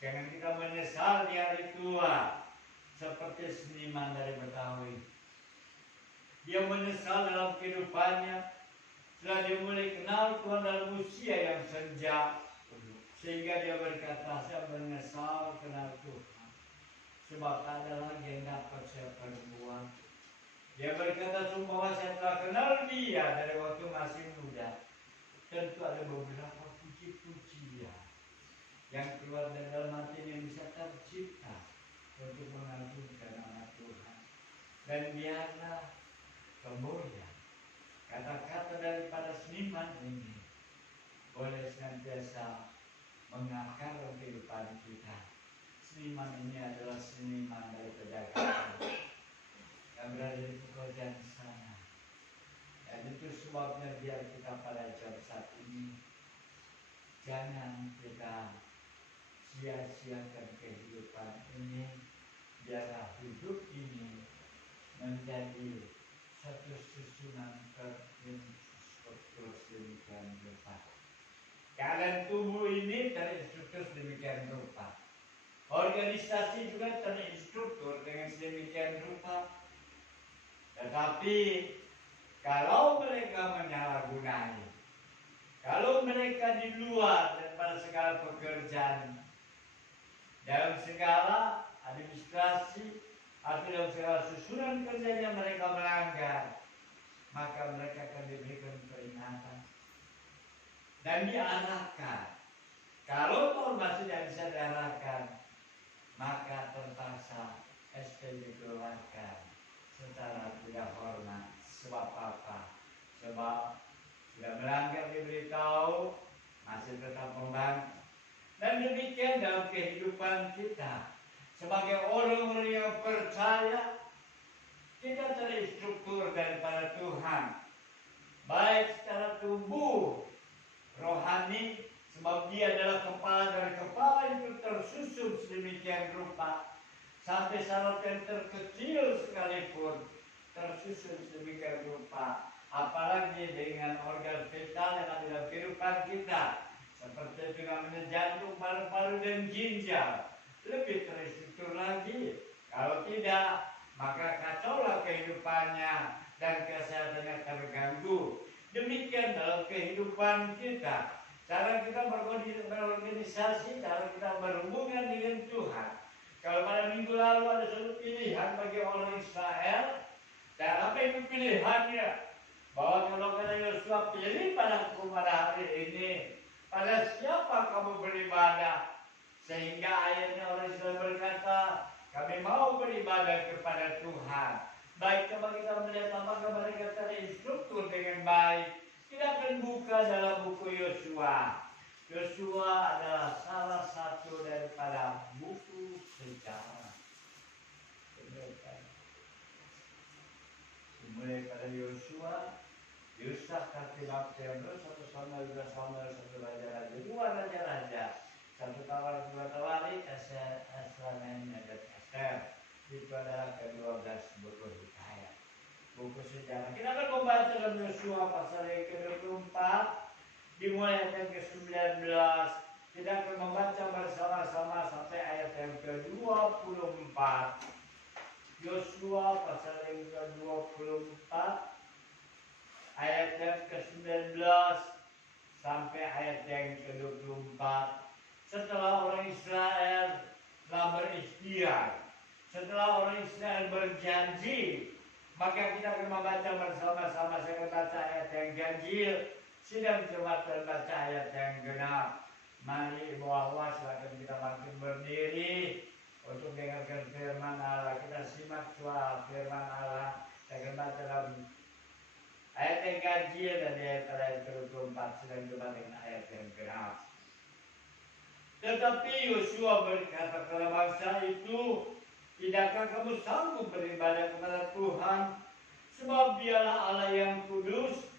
Jangan kita menyesal di hari tua seperti seniman dari Betawi. Dia menyesal dalam kehidupannya setelah dia mulai kenal Tuhan dalam usia yang senja, sehingga dia berkata, saya menyesal kenal Tuhan sebab tak ada lagi yang dapat saya perbuat. Dia berkata, sumpah saya telah kenal dia dari waktu masih muda. Tentu ada beberapa puji-pujian yang keluar dari dalam hati yang bisa tercipta untuk mengagungkan nama Tuhan. Dan biarlah kemudian kata-kata daripada seniman ini boleh senantiasa mengakar kehidupan kita. Seniman ini adalah seniman dari pedagang yang berada di pekerjaan sana. Dan itu sebabnya biar kita pada jam saat ini jangan kita sia-siakan kehidupan ini. Biarlah hidup ini menjadi satu susunan terstruktur sedemikian rupa. Keadaan tubuh ini terstruktur sedemikian rupa. Organisasi juga terstruktur dengan sedemikian rupa. Tetapi kalau mereka menyalahgunai, kalau mereka di luar daripada segala pekerjaan, dalam segala administrasi atau dalam segala susunan kerjanya mereka melanggar, maka mereka akan diberikan peringatan dan diarahkan. Kalau masih tidak bisa diarahkan, maka terpaksa SP dikeluarkan secara tidak hormat. Sebab apa? Sebab sudah melanggar, diberitahu, masih tetap membantu. Dan demikian dalam kehidupan kita sebagai orang-orang yang percaya, kita terstruktur daripada Tuhan, baik secara tubuh, rohani, sebab dia adalah kepala, dari kepala itu tersusun sedemikian rupa sampai saraf yang terkecil sekalipun tersusun sedemikian rupa. Apalagi dengan organ vital yang ada dalam kehidupan kita, seperti juga jantung, paru-paru dan ginjal, lebih terstruktur lagi. Kalau tidak, maka kacaulah kehidupannya dan kesehatannya terganggu. Demikian dalam kehidupan kita, cara kita berorganisasi, cara kita berhubungan dengan Tuhan. Kalau pada minggu lalu ada satu pilihan bagi orang Israel, dan apa itu pilihannya? Bahwa kalau kata Yosua, pilih pada hari ini, pada siapa kamu beribadah? Sehingga akhirnya orang Israel berkata, kami mau beribadah kepada Tuhan. Baik, coba kita melihat apakah mereka terinstruktur dengan baik. Kita akan buka dalam buku Yosua. Yosua adalah salah satu daripada buku sejarah. Mulai pada Yosua, Yusuf, Katibab, Tebus, 1 Samuel, 2 Samuel, 1 Raja-Raja, 2 Raja-Raja, 1 Tawar, 2 Tawari, Esra, Nehemia, dan Ester. Itu adalah ke-12 buku hikayat, buku sejarah. Kita akan membaca dalam Yosua pasal yang ke-24, dimulai ayat yang ke-19. Kita akan membaca bersama-sama sampai ayat yang ke-24. Yosua pasal yang ke-24 ayat yang ke-19 sampai ayat yang ke-24. Setelah orang Israel telah berikhtiar, setelah orang Israel berjanji, maka kita akan membaca bersama-sama. Saya akan baca ayat yang ganjil, sidang jemaat dan baca ayat yang genap. Mari Ibu Ahwa, silakan kita bangkit berdiri untuk dengarkan firman Allah. Kita simak suara firman Allah. Saya akan baca dalam ayat yang ganjil dan ayat ke-24 sedang jemaat dengan ayat yang genap. Tetapi Yosua berkata kepada bangsa itu, tidakkah kamu sanggup beribadah kepada Tuhan? Sebab dialah Allah yang kudus,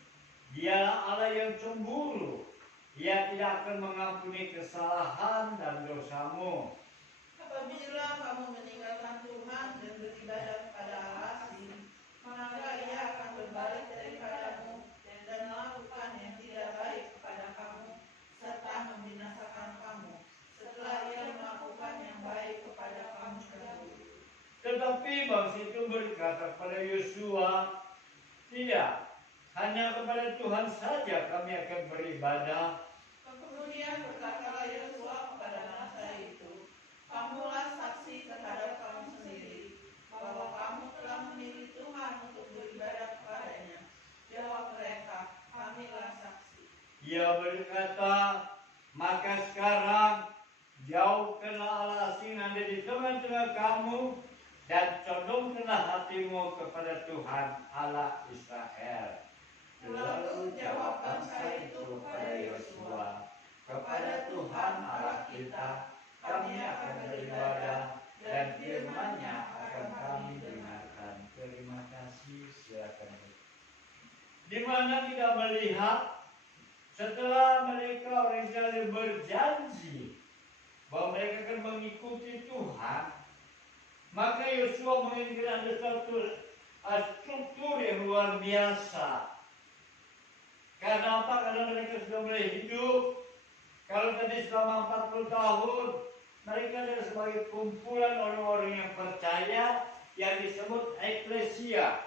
dialah Allah yang cemburu. Ia tidak akan mengampuni kesalahan dan dosamu. Apabila kamu meninggalkan Tuhan dan beribadah kepada Allah asing, maka Ia akan berbalik daripadamu dan melakukan yang tidak baik kepada kamu serta membinasakan kamu. Setelah Ia melakukan Tetapi bangsa itu berkata kepada Yosua, tidak, hanya kepada Tuhan saja kami akan beribadah. Kemudian berkatalah Yosua kepada masa itu, kamulah saksi terhadap kamu sendiri, bahwa kamu telah memilih Tuhan untuk beribadah kepadanya. Jawab mereka, kamilah saksi. Ia berkata, maka sekarang jauhkanlah Allah asing ada di tengah-tengah kamu, dan condongkanlah hatimu kepada Tuhan Allah Israel. Lalu jawab bangsa itu kepada Yosua, kepada Tuhan Allah kita kami akan beribadah, dan firman-Nya akan kami dengarkan. Terima kasih, silakan. Di mana kita melihat setelah mereka orang Israel berjanji bahwa mereka akan mengikuti Tuhan, maka Yosua menginginkan ada satu struktur yang luar biasa. Karena apa? Karena mereka sudah mulai hidup. Kalau tadi selama 40 tahun mereka adalah sebagai kumpulan orang-orang yang percaya yang disebut eklesia,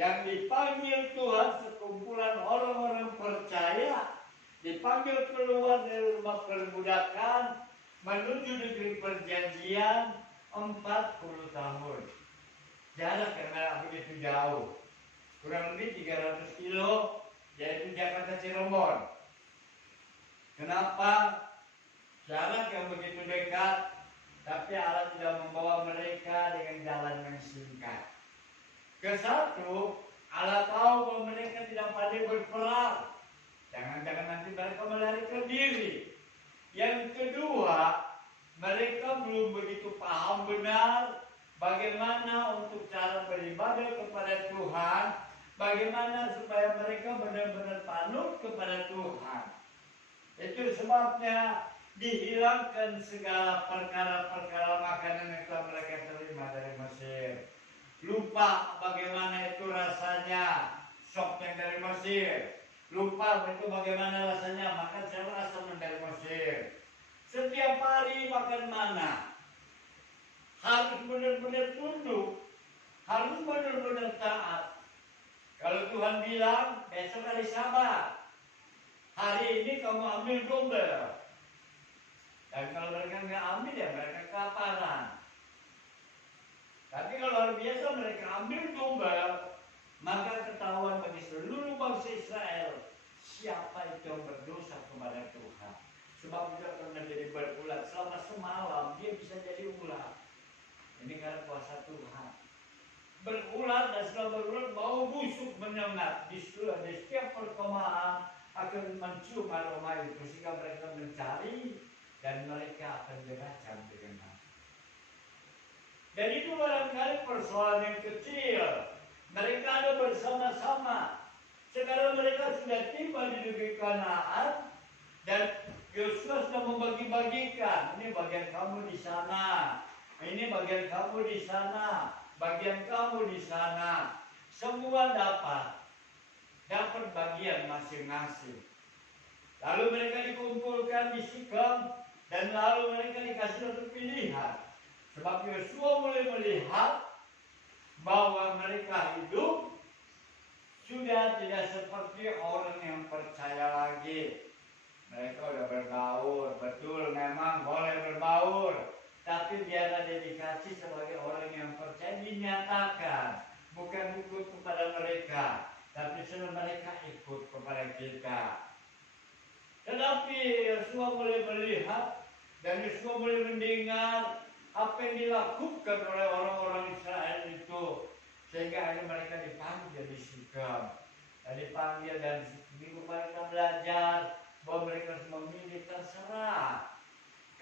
yang dipanggil Tuhan, sekumpulan orang-orang percaya dipanggil keluar dari rumah perbudakan menuju negeri perjanjian 40 tahun. Jarak karena begitu jauh, kurang lebih 300 kilo, yaitu Jakarta Cirebon. Kenapa jarak yang begitu dekat, tapi Allah tidak membawa mereka dengan jalan yang singkat? Kesatu, Allah tahu bahwa mereka tidak pandai berperang. Jangan-jangan nanti mereka melarikan diri. Yang kedua, mereka belum begitu paham benar bagaimana untuk cara beribadah kepada Tuhan, bagaimana supaya mereka benar-benar panut kepada Tuhan. Itu sebabnya dihilangkan segala perkara-perkara makanan yang telah mereka terima dari Mesir. Lupa bagaimana itu rasanya sop yang dari Mesir. Lupa itu bagaimana rasanya makan sayur asam yang dari Mesir. Setiap hari makan mana? Harus benar-benar tunduk, harus benar-benar taat. Kalau Tuhan bilang besok hari Sabat, hari ini kamu ambil double. Dan kalau mereka nggak ambil ya mereka kelaparan. Tapi kalau hari biasa mereka ambil double, maka ketahuan bagi seluruh bangsa Israel siapa itu yang berdosa kepada Tuhan. Sebab dia akan menjadi berulat selama semalam, dia bisa jadi ulat. Ini karena kuasa Tuhan. Berulat dan setelah berulat bau busuk menyengat di setiap perkemahan akan mencium aroma itu sehingga mereka mencari dan mereka akan diracam dengan mati. Dan itu barangkali persoalan yang kecil. Mereka ada bersama-sama. Sekarang mereka sudah tiba di negeri Kanaan dan Yosua sudah membagi-bagikan. Ini bagian kamu di sana. Ini bagian kamu di sana. Bagian kamu di sana. Semua dapat bagian masing-masing. Lalu mereka dikumpulkan di Sikem dan lalu mereka dikasih satu pilihan. Sebab Yosua mulai melihat bahwa mereka hidup sudah tidak seperti orang yang percaya lagi. Mereka sudah berbaur, betul memang boleh berbaur, tapi biarlah dedikasi sebagai orang yang percaya dinyatakan, bukan ikut kepada mereka, tapi suruh mereka ikut kepada kita. Tetapi Yosua mulai melihat dan Yosua mulai mendengar apa yang dilakukan oleh orang-orang Israel itu, sehingga akhirnya mereka dipanggil di Sikem, dan dipanggil dan minggu mereka belajar bahwa mereka harus memilih terserah.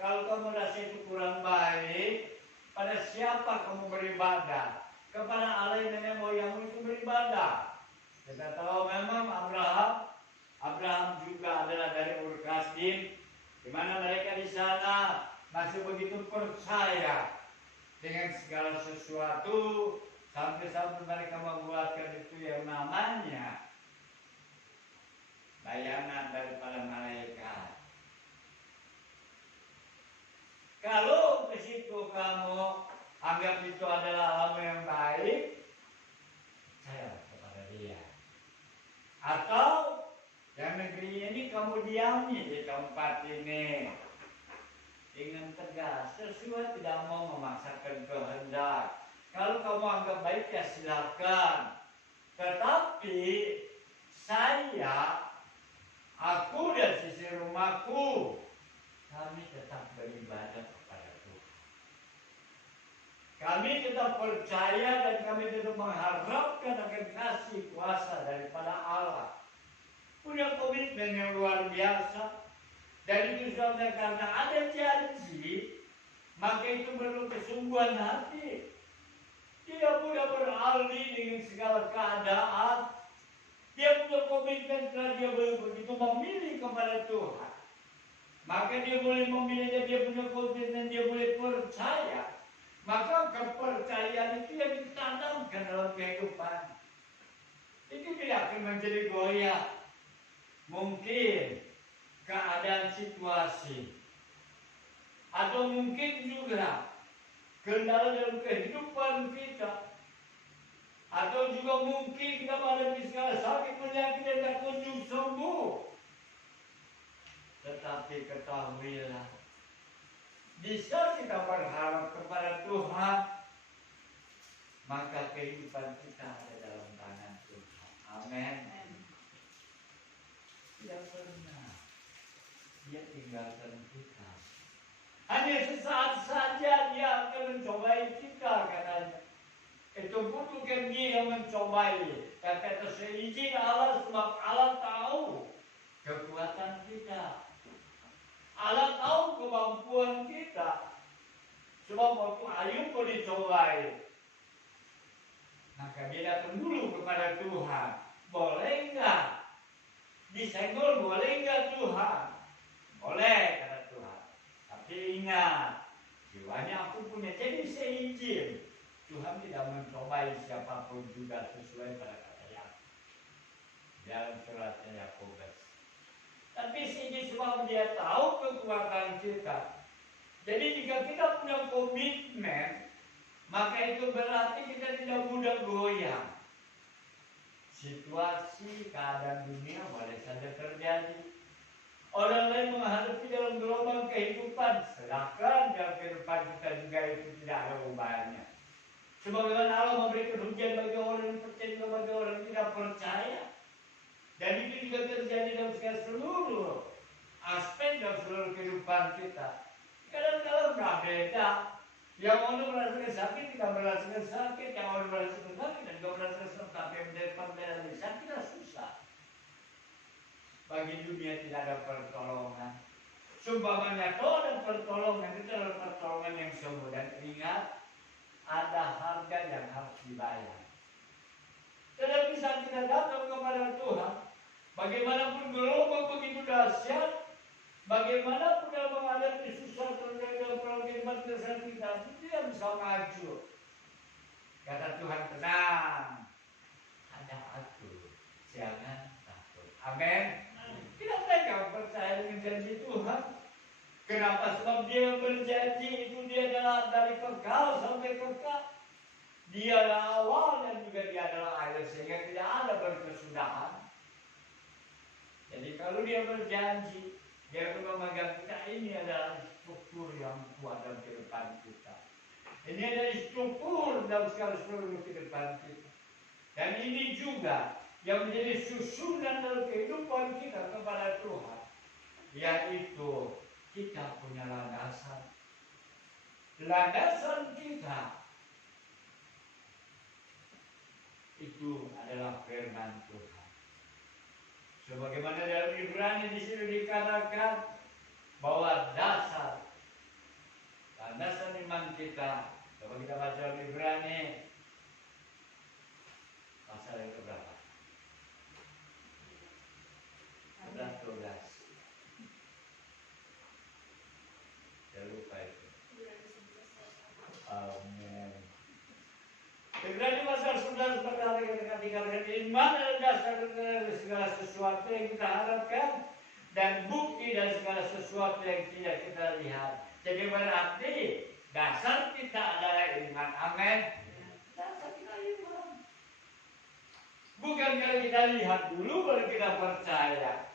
Kalau kamu rasa itu kurang baik, pada siapa kamu beribadah? Kepada Allah yang nenek moyangmu itu beribadah. Kita tahu memang Abraham juga adalah dari Ur Kasdim, di mana mereka di sana masih begitu percaya dengan segala sesuatu, sampai-sampai mereka membuatkan itu yang namanya bayangan daripada malaikat. Kalau ke situ kamu ambil anggap itu adalah hal yang baik, percaya kepada dia. Atau yang negeri ini kamu diami di tempat ini dengan tegas, sesuai tidak mau memaksakan kehendak. Kalau kamu anggap baik ya silakan. Tetapi aku dan sisi rumahku, kami tetap beribadah kepada Tuhan. Kami tetap percaya dan kami tetap mengharapkan akan kasih kuasa daripada Allah. Punya komitmen yang luar biasa. Dan itu saudara, karena ada janji, maka itu perlu kesungguhan hati. Dia mudah beralih dengan segala keadaan. Dia punya komitmen karena dia begitu memilih kepada Tuhan. Maka dia boleh memilih dan dia punya komitmen, dia boleh percaya. Maka kepercayaan itu yang ditanamkan dalam kehidupan. Itu tidak akan menjadi goyah. Mungkin keadaan situasi. Atau mungkin juga kendala dalam kehidupan kita. Atau juga mungkin kita menghadapi segala sakit penyakit yang tak kunjung sembuh. Tetapi ketahuilah, bisa kita berharap kepada Tuhan, maka kehidupan kita ada dalam tangan Tuhan. Amin. Tidak pernah dia tinggalkan kita. Hanya sesaat saja dia akan mencobai kita, katanya. Itu pun bukan dia yang mencobai. Kata seizin Allah, sebab Allah tahu kekuatan kita. Allah tahu kemampuan kita. Sebab waktu Ayub pun dicobai, maka dia datang dulu kepada Tuhan. Boleh enggak disenggol, boleh enggak Tuhan? Boleh, kata Tuhan. Tapi ingat, jiwanya aku punya, jadi saya izin. Tuhan tidak mencobai siapapun juga sesuai pada kata Yakub dalam suratnya Yakobus. Tapi sini sebab dia tahu kekuatan kita. Jadi jika kita punya komitmen, maka itu berarti kita tidak mudah goyang. Situasi, keadaan dunia boleh saja terjadi. Orang lain menghadapi dalam gelombang kehidupan, sedangkan dalam kehidupan kita juga itu tidak ada ubahnya. Sebagaimana Allah memberikan hujan bagi orang yang percaya, juga bagi orang yang tidak percaya. Dan itu juga terjadi dalam seluruh aspek dalam seluruh kehidupan kita. Kadang-kadang nggak beda. Yang orang merasakan sakit tidak merasakan sakit, yang orang merasakan sakit dan tidak merasakan sakit, tapi yang menjadi perbedaan di sana tidak susah. Bagi dunia tidak ada pertolongan. Sumpamanya kalau ada pertolongan, itu adalah pertolongan yang sembuh. Dan ingat, ada harga yang harus dibayar. Tetapi saat kita datang kepada Tuhan, bagaimanapun gelombang begitu dahsyat, bagaimanapun dalam menghadapi susah terjadi dalam kehidupan kita, tidak bisa maju. Kata Tuhan, tenang, ada aku, jangan takut. Amin. Kita mereka percaya dengan janji Tuhan. Kenapa? Sebab dia berjanji itu dia adalah dari kekal sampai kekal. Dia adalah awal dan juga dia adalah akhir, sehingga tidak ada berkesudahan. Jadi kalau dia berjanji, dia akan memegang kita. Ini adalah struktur yang kuat dalam kehidupan kita. Ini adalah struktur dalam seluruh kehidupan kita. Dan ini juga yang menjadi susunan dalam kehidupan kita kepada Tuhan, yaitu kita punya landasan. Landasan kita itu adalah firman Tuhan. Sebagaimana dalam Ibrani di sini dikatakan bahwa landasan iman kita. Coba kita baca dalam Ibrani pasal yang berapa? 11-12. Saya lupa itu. Amin. Ibrani pasal 11 dikatakan iman adalah dasar dari segala sesuatu yang kita harapkan dan bukti dari segala sesuatu yang tidak kita lihat. Jadi berarti Dasar kita adalah iman. Amin. Dasar kita iman. Bukan kalau kita lihat dulu baru kita percaya.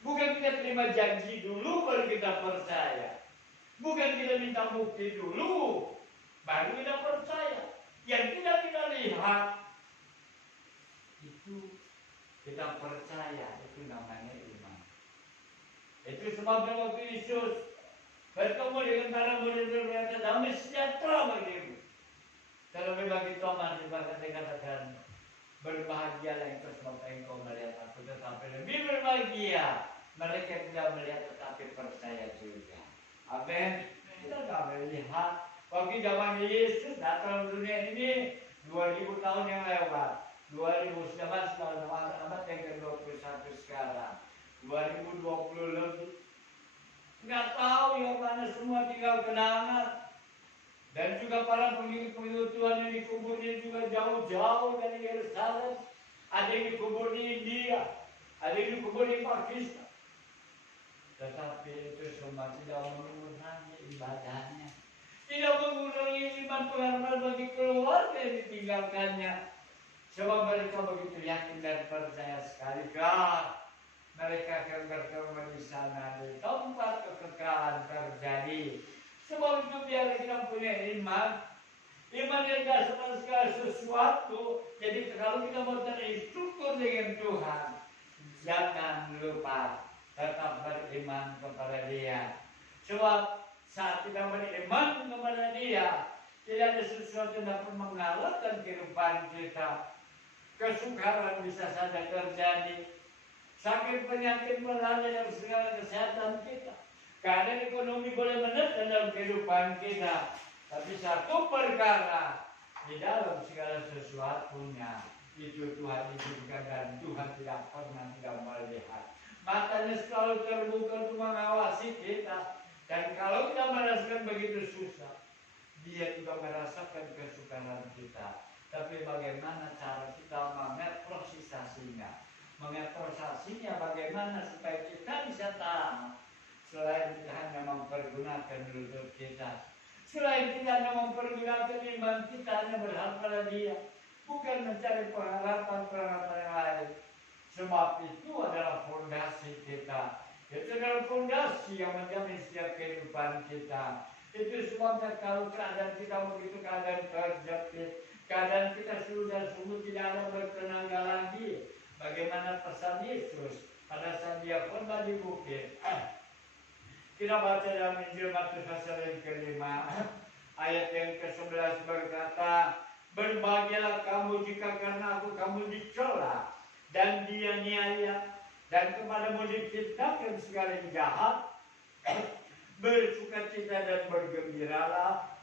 Bukan kita terima janji dulu baru kita percaya. Bukan kita minta bukti dulu baru kita percaya. Yang tidak kita lihat itu kita percaya, itu namanya iman. Itu sebabnya waktu Yesus bertemu dengan para murid berkata, damai sejahtera bagimu. Tetapi bagi Thomas dikatakan, berbahagialah engkau sebab engkau melihat aku, tetapi lebih berbahagia mereka tidak melihat tetapi percaya juga. Amin. Kita tidak melihat. Waktu zaman Yesus datang ke dunia ini 2000 tahun yang lewat. 2019 tahun abad yang ke-21 sekarang. 2020 lebih. Nggak tahu yang mana semua tinggal kenangan. Dan juga para pengikut Tuhan yang dikuburnya juga jauh-jauh dari Yerusalem. Ada yang dikubur di India, ada yang dikubur di Pakistan. Tetapi itu semua tidak mengurangi ibadahnya. Tidak mengurangi iman pengharapan bagi keluarga yang ditinggalkannya. Sebab mereka begitu yakin dan percaya sekali. Mereka akan bertemu di sana di tempat kekekalan terjadi. Sebab itu biar kita punya iman. Iman yang tidak sama sekali sesuatu. Jadi kalau kita mau terinstruktur dengan Tuhan, jangan lupa tetap beriman kepada Dia. Sebab saat kita beriman kepada Dia, tidak ada sesuatu yang dapat mengalahkan kehidupan kita. Kesukaran bisa saja terjadi. Sakit penyakit melanda dalam segala kesehatan kita. Keadaan ekonomi boleh menekan dalam kehidupan kita. Tapi satu perkara, di dalam segala sesuatunya, itu Tuhan izinkan dan Tuhan tidak pernah tidak melihat. Matanya selalu terbuka untuk mengawasi kita. Dan kalau kita merasakan begitu susah, Dia juga merasakan kesukaran kita. Tapi bagaimana cara kita mengeprosesasinya? Mengeprosesasinya bagaimana supaya kita bisa tahan? Selain kita hanya mempergunakan lutut kita, selain kita hanya mempergunakan iman kita hanya berharap pada Dia, bukan mencari pengharapan yang lain. Sebab itu adalah fondasi kita. Itu adalah fondasi yang menjamin setiap kehidupan kita. Itu sebabnya kalau keadaan kita begitu keadaan terjepit, keadaan kita sudah sungguh tidak ada bertenaga lagi. Bagaimana pesan Yesus pada saat Dia khotbah di bukit? Kita baca dalam Injil Matius pasal yang ke-5 ayat yang ke-11 berkata, berbahagialah kamu jika karena aku kamu dicela dan dianiaya dan kepadamu diciptakan segala yang jahat. Bersukacita dan bergembiralah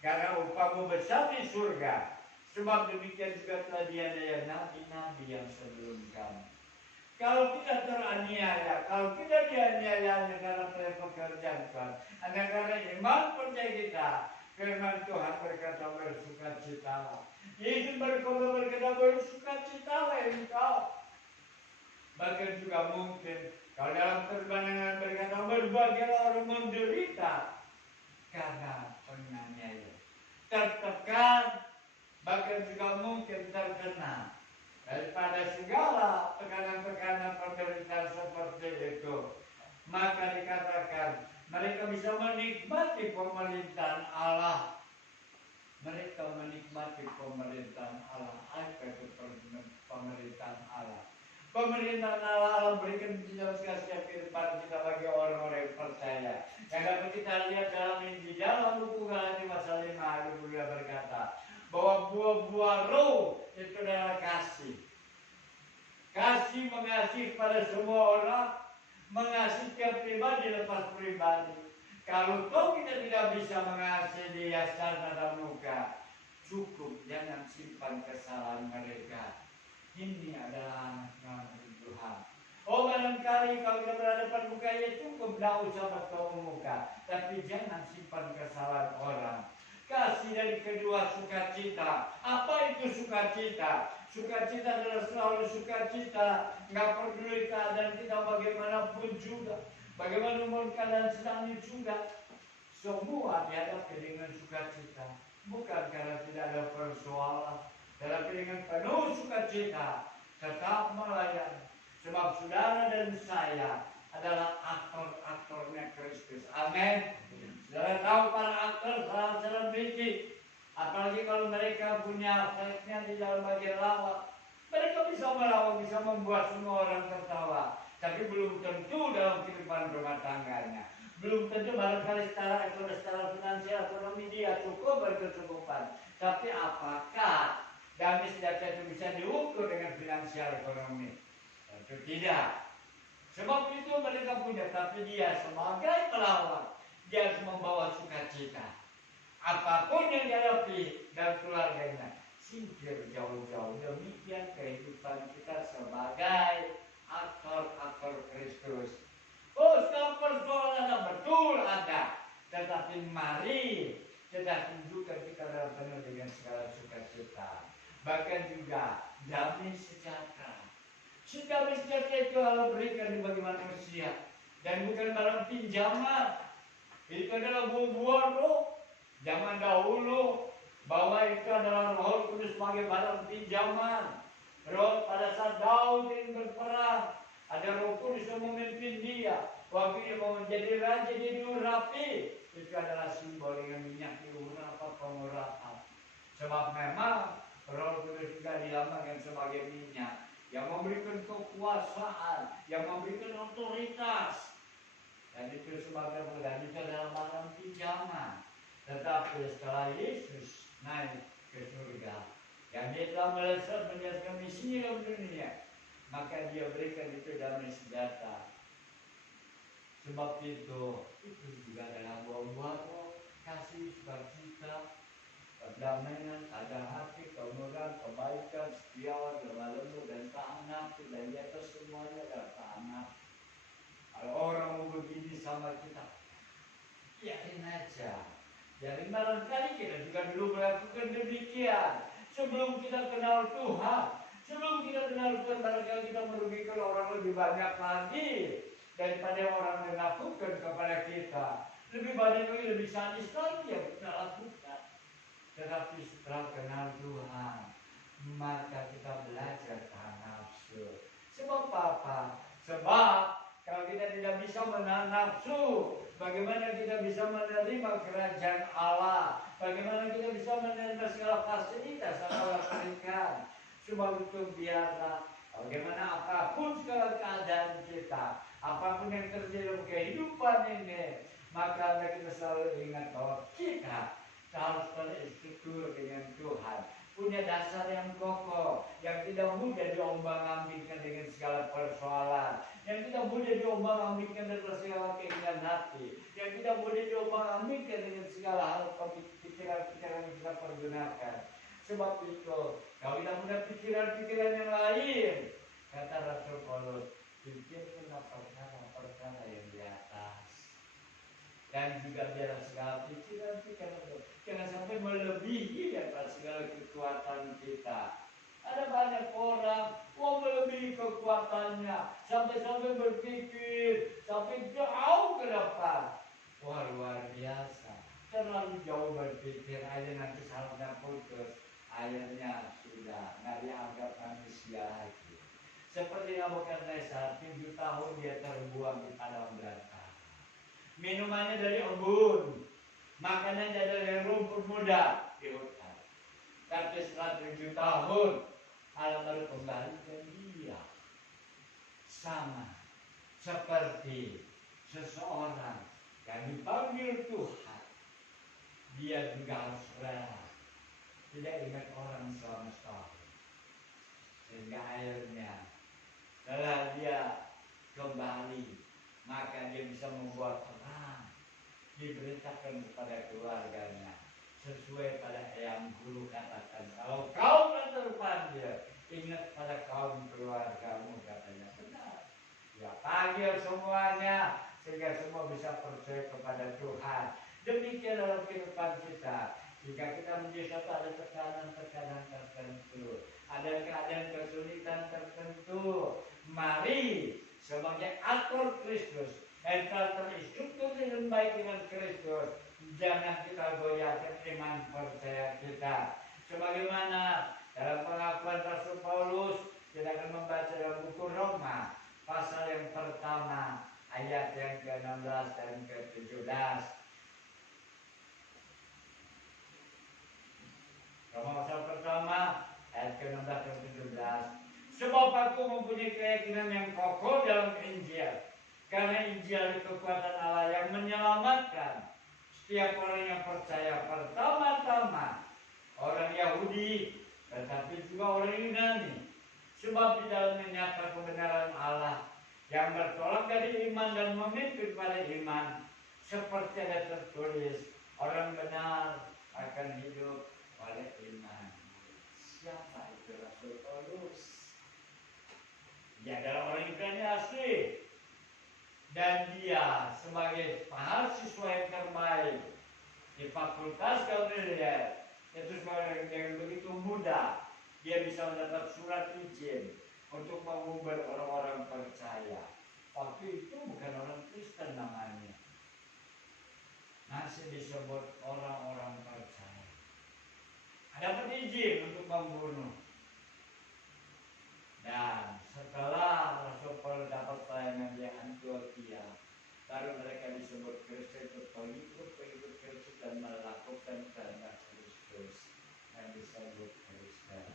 karena upahmu besar di surga. Sebab demikian juga telah dianiaya nabi-nabi yang sebelum kamu. Kalau kita teraniaya, kalau kita dianiaya karena pekerjaan Tuhan, karena iman percaya kita, firman Tuhan berkata bersukacitalah. Yesus berkata bersukacitalah engkau. Bahkan juga mungkin kalau dalam perbandingan berkata berbahagialah orang menderita karena penganiaya, tertekan, bahkan juga mungkin terkena. Daripada segala tekanan-tekanan penderitaan seperti itu, maka dikatakan mereka bisa menikmati pemerintahan Allah. Mereka menikmati pemerintahan Allah. Apa itu pemerintahan Allah? Pemerintahan Allah berikan di dalam setiap kehidupan kita bagi orang-orang yang percaya. Yang dapat kita lihat di dalam buku Galatia pasal 5 ayat 2 berkata bahwa buah-buah roh itu adalah kasih. Kasih mengasihi pada semua orang, mengasihi tiap pribadi lepas pribadi. Kalau kita tidak bisa mengasihi dia secara tatap muka, cukup jangan simpan kesalahan mereka. Ini adalah anak-anak Tuhan. Oh barangkali kalau kita berhadapan muka ya cukup, tidak usah bertemu muka. Tapi jangan simpan kesalahan orang. Kasih dari kedua sukacita. Apa itu sukacita? Sukacita adalah selalu sukacita. Nggak peduli keadaan kita bagaimanapun juga. Bagaimanapun keadaan sedang juga. semua dihadapi dengan sukacita. Bukan karena tidak ada persoalan, tetapi dengan penuh sukacita tetap melayani. Sebab saudara dan saya adalah aktor-aktornya Kristus. Amin. Saudara tahu para aktor salah bikin. Apalagi kalau mereka punya efeknya di dalam bagian lawak. Mereka bisa melawak, bisa membuat semua orang tertawa. Tapi belum tentu dalam kehidupan rumah tangganya. Belum tentu barangkali secara finansial, ekonomi dia cukup berkecukupan. Tapi apakah damai sejahtera itu bisa diukur dengan finansial ekonomi? Tentu tidak. Sebab itu mereka punya, tapi dia sebagai pelawak, dia harus membawa sukacita. Apapun yang dihadapi dan keluarganya, singkir jauh-jauh. Demikian kehidupan kita sebagai aktor-aktor Kristus. Oh, sekarang persoalan betul ada, tetapi mari kita tunjukkan kita dalam penuh dengan segala sukacita. Bahkan juga damai sejahtera. Damai sejahtera itu Allah berikan bagi manusia, dan bukan barang pinjaman. Itu adalah buah-buah roh. Zaman dahulu bahwa itu adalah Roh Kudus sebagai barang pinjaman. Roh pada saat Daud ingin berperang, ada Roh Kudus yang memimpin dia. Waktu dia mau menjadi raja, dia diurapi. Itu adalah simbol dengan minyak diurap pengurapan. Sebab memang Roh Kudus juga dilambangkan sebagai minyak yang memberikan kekuasaan, yang memberikan otoritas. Dan itu sebagai dan itu adalah barang pinjaman. Tetapi setelah Yesus naik ke surga, yang dia telah menyelesaikan misinya dalam dunia, maka dia berikan itu damai sejahtera. Sebab itu juga adalah buah-buah roh, kasih, sukacita, perdamaian, sadar hati, kemuliaan, kebaikan, setiawan, lemah lembut, dan tahan nafsu, dan di atas semuanya adalah tahan nafsu. Kalau orang mau begini sama kita, yakin aja. Jadi barangkali kita juga dulu melakukan demikian. Sebelum kita kenal Tuhan, sebelum kita kenal Tuhan, barangkali kita merugikan orang lebih banyak lagi daripada orang yang melakukan kepada kita. Lebih banyak lagi, lebih sadis lagi yang kita lakukan. Tetapi setelah kenal Tuhan, maka kita belajar tahan nafsu. Sebab apa? Sebab kalau kita tidak bisa menahan nafsu, bagaimana kita bisa menerima kerajaan Allah? Bagaimana kita bisa menerima segala fasilitas yang Allah berikan? Sebab itu biarlah bagaimana apapun segala keadaan kita, apapun yang terjadi dalam kehidupan ini, maka kita selalu ingat bahwa kita harus berstruktur dengan Tuhan, punya dasar yang kokoh, yang tidak mudah diombang-ambingkan dengan segala persoalan, yang tidak mudah diombang-ambingkan dengan segala keinginan hati, yang tidak mudah diombang-ambingkan dengan segala hal pikiran-pikiran yang kita pergunakan. Sebab itu, kalau kita punya pikiran-pikiran yang lain, kata Rasul Paulus, pikirkanlah perkara yang di atas. Dan juga biarlah segala pikiran-pikiran itu jangan sampai melebihi daripada segala kekuatan kita. Ada banyak orang melebihi kekuatannya, sampai berpikir sampai jauh ke depan. Wah, luar biasa. Terlalu jauh berpikir, akhirnya nanti salahnya putus, akhirnya sudah nggak dianggap manusia lagi. Seperti Nabukadnezar, 7 tahun dia terbuang di padang belantara. Minumannya dari embun, makanannya dari rumput muda di hutan. Tapi setelah 7 tahun, Allah baru kembalikan dia. Sama seperti seseorang yang dipanggil Tuhan, dia juga harus rela, tidak ingat orang selama setahun. Sehingga akhirnya setelah dia kembali, maka dia bisa membuat terang, diberitakan kepada keluarganya sesuai pada yang guru katakan. Kalau kau akan terpanggil, ingat pada kaum keluargamu, katanya. Benar. Ya, panggil semuanya sehingga semua bisa percaya kepada Tuhan. Demikian dalam kehidupan kita. Jika kita menjadi ada tekanan-tekanan tertentu, ada keadaan kesulitan tertentu, mari sebagai aktor Kristus, dan telah terstruktur dengan baik dengan Kristus, Jangan kita goyahkan iman percaya kita. Sebagaimana dalam pengakuan Rasul Paulus, kita akan membaca dalam buku Roma, pasal yang pertama, ayat yang ke-16 dan ke-17. Roma pasal pertama, ayat ke-16 dan ke-17. Sebab aku mempunyai keyakinan yang kokoh dalam Injil. Karena Injil kekuatan Allah yang menyelamatkan setiap orang yang percaya, pertama-tama orang Yahudi, tetapi juga orang Yunani. Sebab di dalamnya nyata kebenaran Allah yang bertolak dari iman dan memimpin pada iman. Seperti ada tertulis, orang benar akan hidup oleh iman. Siapa itu Rasul Paulus? Dia adalah orang Yunani asli. Dan dia sebagai mahasiswa yang terbaik di Fakultas Gamaliel, itu seorang yang begitu muda, dia bisa mendapat surat izin untuk mengubah orang-orang percaya. Waktu itu bukan orang Kristen namanya, masih disebut orang-orang percaya. Dapat izin untuk membunuh. Dan setelah Rasul Paulus dapat pelayanan di Antioquia, baru mereka disebut Kristen, pengikut Kristus dan melakukan kehendak Kristus yang disebut Kristen.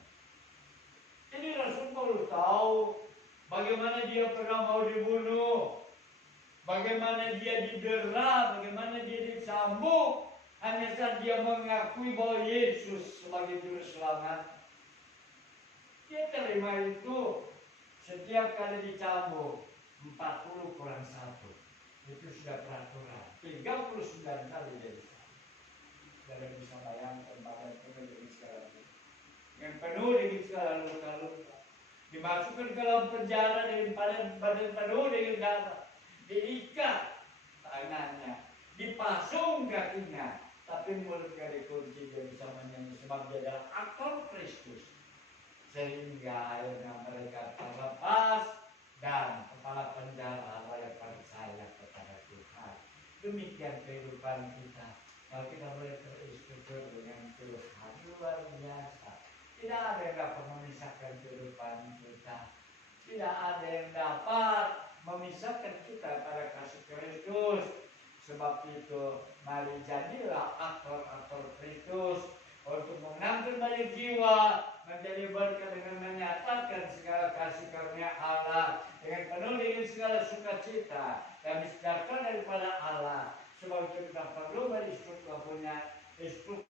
Jadi Rasul Paulus tahu bagaimana dia pernah mau dibunuh, bagaimana dia didera, bagaimana dia dicambuk, hanya saat dia mengakui bahwa Yesus sebagai juru selamat. Dia terima itu. Setiap kali dicambuk 40 kurang 1, itu sudah peraturan. 39 kali dia dicambuk. Saudara bisa bayangkan badan penuh dengan segala luka, yang penuh dengan segala luka-luka, dimasukkan ke dalam penjara dengan badan penuh dengan darah, diikat tangannya, dipasung kakinya, tapi mulutnya dikunci. Dia bisa menyanyi sebab dia adalah aktor Kristus. Sehingga akhirnya mereka terlepas dan kepala penjara yang percaya kepada Tuhan. Demikian kehidupan kita. Kalau kita boleh teristighfar dengan Tuhan, luar biasa. Tidak ada yang dapat memisahkan kehidupan kita. Tidak ada yang dapat memisahkan kita pada kasih Kristus. Sebab itu, mari jadilah aktor-aktor Kristus untuk mengambil banyak jiwa, menjadi berkat dengan menyatakan segala kasih karunia Allah dengan penuh dengan segala sukacita yang disediakan daripada Allah. Sebab itu kita perlu berinstruktur punya instruktur